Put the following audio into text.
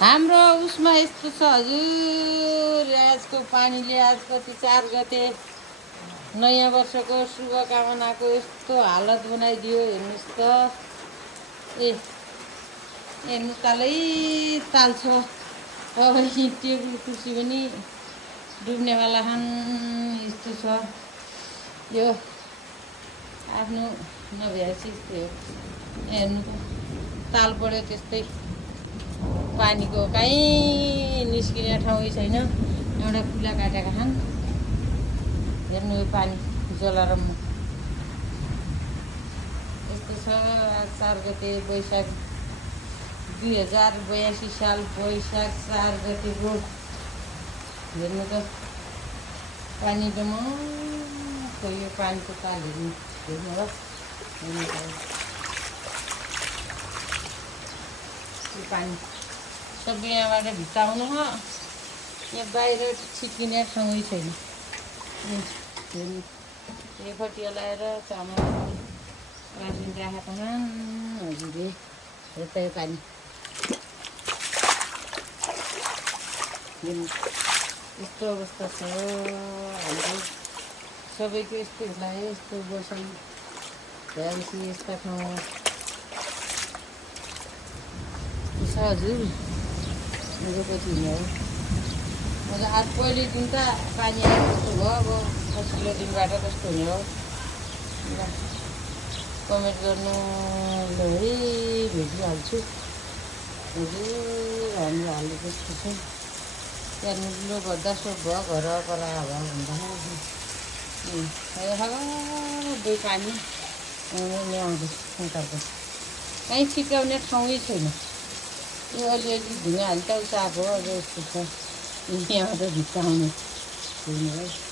हाम्रो उसमा यस्तो छ हजुर, आजको पानीले आज कति 4 गते नयाँ वर्षको शुभकामनाको यस्तो हालत बनाइदियो। हेर्नुहोस् त, हेर्नु तालै ताल छ। अब यी टेबल कुर्सी पनि डुब्नेवाला छन्। यस्तो छ यो, आफ्नो नभ्याएपछि यस्तै हो। हेर्नु त, ताल पऱ्यो त्यस्तै। पानीको कहीँ निस्किने ठाउँै छैन। एउटा कुला काटेका छन्। हेर्नु यो पानी जलाराममा यस्तो छ। आज 4 गते वैशाख 2082 साल वैशाख 4 गतेको। हेर्नु त, पानी जम्मा यो पानीको ताल हेर्नु होला। यो पानी सबै यहाँबाट भित्र आउनु हो। यहाँ बाहिर छिट्किने ठाउँै छैन। हेर्नु, यो खटिया लगाएर चामल रासिन राखेका छन् हजुरले। हेर्छ यो पानी, यस्तो अवस्था छ हाम्रो सबैको। यस्तो होला, यस्तो बसाइ भएपछि यस्ता ठाउँमा छ हजुर। गएपछि हिँड्ने हो। आज पहिलो दिन त पानी आयो कस्तो भयो। अब पछिल्लो दिनबाट कस्तो हुने हो कमेन्ट गर्नु ल है, भेटिहाल्छु हजुर। हाम्रो हाल्नु कस्तो छ त्यहाँनिर लो गर्दा सोक भयो, घर परा भयो भन्दाखेरि दुई पानी ल्याउँदै संसारको कहीँ छिट्याउने ठाउँै छैन। यो अलिअलि धुँगा हाल्दा उता आएको हो। अब यस्तो छ, यहाँबाट भित्र आउने छैन है।